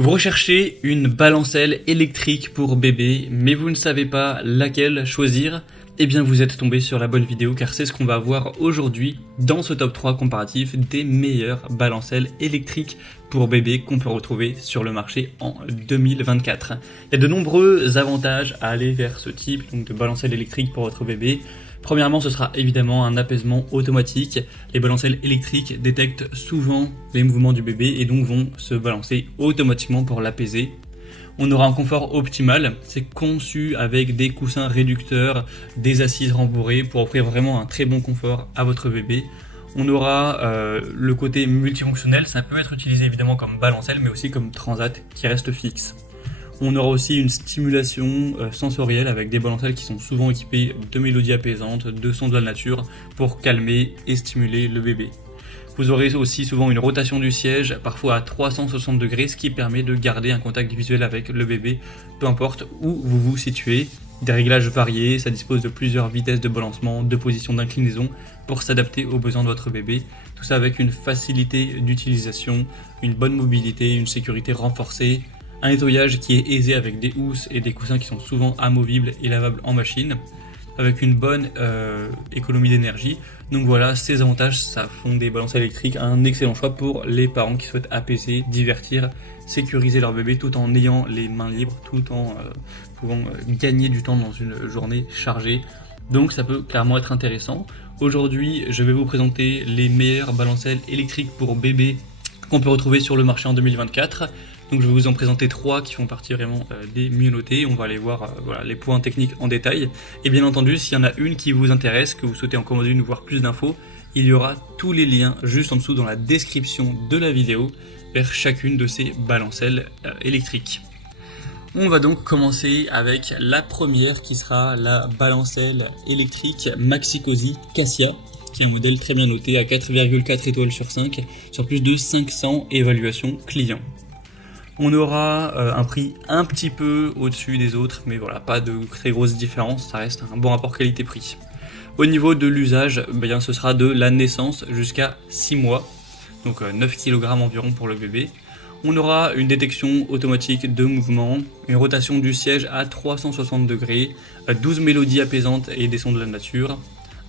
Vous recherchez une balancelle électrique pour bébé, mais vous ne savez pas laquelle choisir? Eh bien vous êtes tombé sur la bonne vidéo car c'est ce qu'on va voir aujourd'hui dans ce top 3 comparatif des meilleures balancelles électriques pour bébé qu'on peut retrouver sur le marché en 2024. Il y a de nombreux avantages à aller vers ce type de balancelle électrique pour votre bébé. Premièrement, ce sera évidemment un apaisement automatique. Les balancelles électriques détectent souvent les mouvements du bébé et donc vont se balancer automatiquement pour l'apaiser. On aura un confort optimal, c'est conçu avec des coussins réducteurs, des assises rembourrées pour offrir vraiment un très bon confort à votre bébé. On aura le côté multifonctionnel, ça peut être utilisé évidemment comme balancelle mais aussi comme transat qui reste fixe. On aura aussi une stimulation sensorielle avec des balancelles qui sont souvent équipées de mélodies apaisantes, de sons de la nature pour calmer et stimuler le bébé. Vous aurez aussi souvent une rotation du siège, parfois à 360 degrés, ce qui permet de garder un contact visuel avec le bébé, peu importe où vous vous situez. Des réglages variés, ça dispose de plusieurs vitesses de balancement, de positions d'inclinaison pour s'adapter aux besoins de votre bébé. Tout ça avec une facilité d'utilisation, une bonne mobilité, une sécurité renforcée. Un nettoyage qui est aisé avec des housses et des coussins qui sont souvent amovibles et lavables en machine, avec une bonne économie d'énergie. Donc voilà, ces avantages, ça font des balancelles électriques un excellent choix pour les parents qui souhaitent apaiser, divertir, sécuriser leur bébé tout en ayant les mains libres, tout en pouvant gagner du temps dans une journée chargée. Donc ça peut clairement être intéressant. Aujourd'hui, je vais vous présenter les meilleures balancelles électriques pour bébé qu'on peut retrouver sur le marché en 2024. Donc je vais vous en présenter 3 qui font partie vraiment des mieux notés. On va aller voir les points techniques en détail. Et bien entendu, s'il y en a une qui vous intéresse, que vous souhaitez en commander une ou voir plus d'infos, il y aura tous les liens juste en dessous dans la description de la vidéo vers chacune de ces balancelles électriques. On va donc commencer avec la première qui sera la balancelle électrique Maxi-Cosi Cassia, qui est un modèle très bien noté à 4,4 étoiles sur 5 sur plus de 500 évaluations clients. On aura un prix un petit peu au-dessus des autres, mais voilà, pas de très grosse différence, ça reste un bon rapport qualité-prix. Au niveau de l'usage, ce sera de la naissance jusqu'à 6 mois, donc 9 kg environ pour le bébé. On aura une détection automatique de mouvement, une rotation du siège à 360 degrés, 12 mélodies apaisantes et des sons de la nature,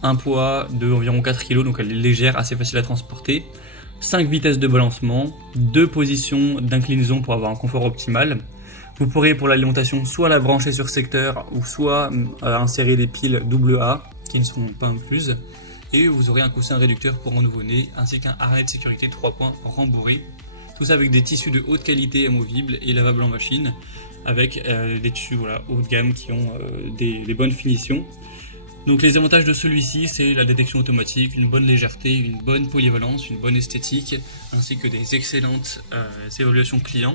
un poids de environ 4 kg, donc elle est légère, assez facile à transporter. 5 vitesses de balancement, 2 positions d'inclinaison pour avoir un confort optimal. Vous pourrez pour l'alimentation soit la brancher sur secteur ou soit insérer des piles AA qui ne seront pas incluses. Et vous aurez un coussin réducteur pour un nouveau-né ainsi qu'un harnais de sécurité 3 points rembourré. Tout ça avec des tissus de haute qualité amovibles et lavables en machine avec des tissus haut de gamme qui ont des bonnes finitions. Donc les avantages de celui-ci, c'est la détection automatique, une bonne légèreté, une bonne polyvalence, une bonne esthétique, ainsi que des excellentes évaluations clients.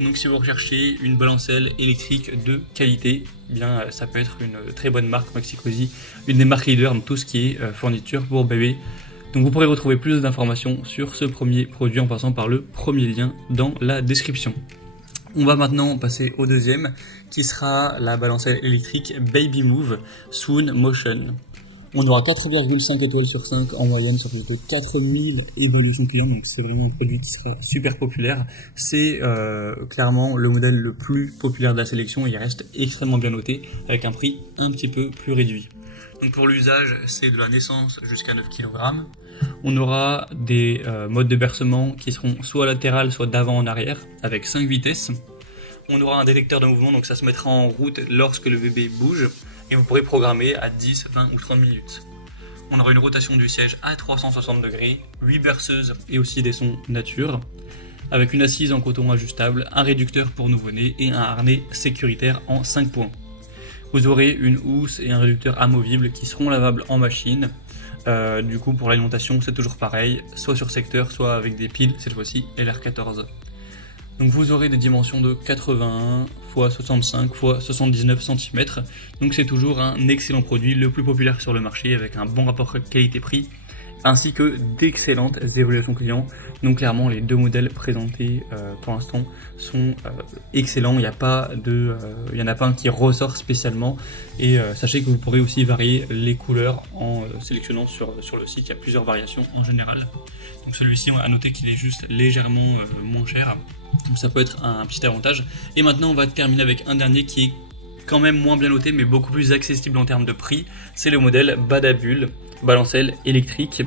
Donc si vous recherchez une balancelle électrique de qualité, ça peut être une très bonne marque Maxi-Cosi, une des marques leaders dans tout ce qui est fourniture pour bébé. Donc vous pourrez retrouver plus d'informations sur ce premier produit en passant par le premier lien dans la description. On va maintenant passer au deuxième, qui sera la balancelle électrique Baby Move Swoon Motion. On aura 4,5 étoiles sur 5 en moyenne sur plus de 4000 évaluations clients, donc c'est vraiment un produit qui sera super populaire. C'est clairement le modèle le plus populaire de la sélection et il reste extrêmement bien noté avec un prix un petit peu plus réduit. Donc pour l'usage, c'est de la naissance jusqu'à 9 kg. On aura des modes de bercement qui seront soit latérales, soit d'avant en arrière, avec 5 vitesses. On aura un détecteur de mouvement, donc ça se mettra en route lorsque le bébé bouge, et vous pourrez programmer à 10, 20 ou 30 minutes. On aura une rotation du siège à 360 degrés, 8 berceuses et aussi des sons nature, avec une assise en coton ajustable, un réducteur pour nouveau-né et un harnais sécuritaire en 5 points. Vous aurez une housse et un réducteur amovible qui seront lavables en machine. Du coup pour l'alimentation c'est toujours pareil, soit sur secteur, soit avec des piles, cette fois-ci LR14. Donc vous aurez des dimensions de 81 x 65 x 79 cm, donc c'est toujours un excellent produit, le plus populaire sur le marché avec un bon rapport qualité-prix ainsi que d'excellentes évaluations clients. Donc clairement les deux modèles présentés pour l'instant sont excellents, il n'y en a pas un qui ressort spécialement, et sachez que vous pourrez aussi varier les couleurs en sélectionnant sur le site, il y a plusieurs variations en général. Donc celui-ci, on a noté qu'il est juste légèrement moins cher, donc ça peut être un petit avantage. Et maintenant on va terminer avec un dernier qui est quand même moins bien noté mais beaucoup plus accessible en termes de prix, c'est le modèle Badabull, balancelle électrique.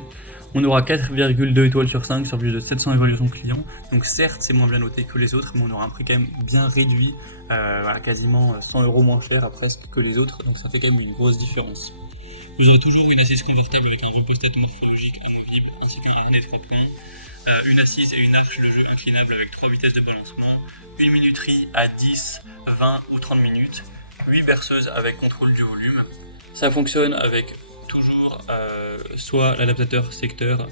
On aura 4,2 étoiles sur 5 sur plus de 700 évaluations clients. Donc certes c'est moins bien noté que les autres, mais on aura un prix quand même bien réduit, voilà, quasiment 100 € moins cher à presque que les autres, donc ça fait quand même une grosse différence. Vous aurez toujours une assise confortable avec un repose-tête morphologique amovible ainsi qu'un harnais 3 points, une assise et une arche de jeu inclinable avec 3 vitesses de balancement, une minuterie à 10, 20 ou 30 minutes, 8 berceuses avec contrôle du volume. Ça fonctionne avec toujours soit l'adaptateur secteur,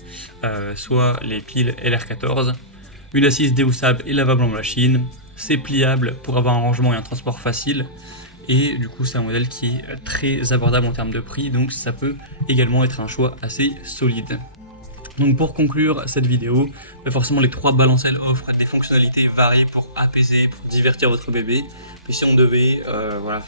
soit les piles LR14, une assise déhaussable et lavable en machine, c'est pliable pour avoir un rangement et un transport facile, et du coup c'est un modèle qui est très abordable en termes de prix, donc ça peut également être un choix assez solide. Donc pour conclure cette vidéo, forcément les trois balancelles offrent des fonctionnalités variées pour apaiser, pour divertir votre bébé. Puis si on devait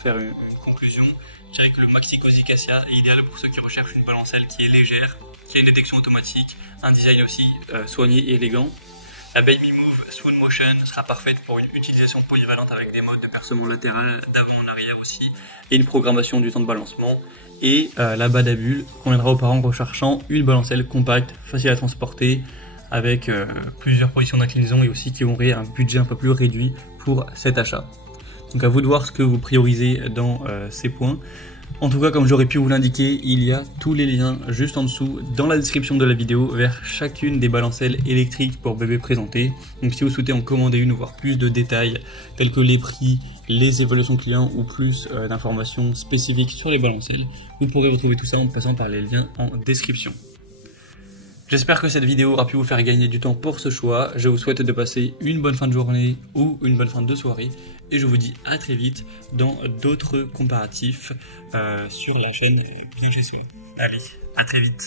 faire une conclusion, je dirais que le Maxi Cozy Cassia est idéal pour ceux qui recherchent une balancelle qui est légère, qui a une détection automatique, un design aussi soigné et élégant. La Baby Move Swoon Motion sera parfaite pour une utilisation polyvalente avec des modes de percement latéral, d'avant en arrière aussi, et une programmation du temps de balancement. Et la Badabull conviendra aux parents recherchant une balancelle compacte, facile à transporter, avec plusieurs positions d'inclinaison et aussi qui auraient un budget un peu plus réduit pour cet achat. Donc à vous de voir ce que vous priorisez dans ces points. En tout cas, comme j'aurais pu vous l'indiquer, il y a tous les liens juste en dessous dans la description de la vidéo vers chacune des balancelles électriques pour bébé présentées. Donc si vous souhaitez en commander une ou voir plus de détails tels que les prix, les évaluations clients ou plus d'informations spécifiques sur les balancelles, vous pourrez retrouver tout ça en passant par les liens en description. J'espère que cette vidéo aura pu vous faire gagner du temps pour ce choix. Je vous souhaite de passer une bonne fin de journée ou une bonne fin de soirée. Et je vous dis à très vite dans d'autres comparatifs sur la chaîne Bien Chez Solo. Allez, à très vite.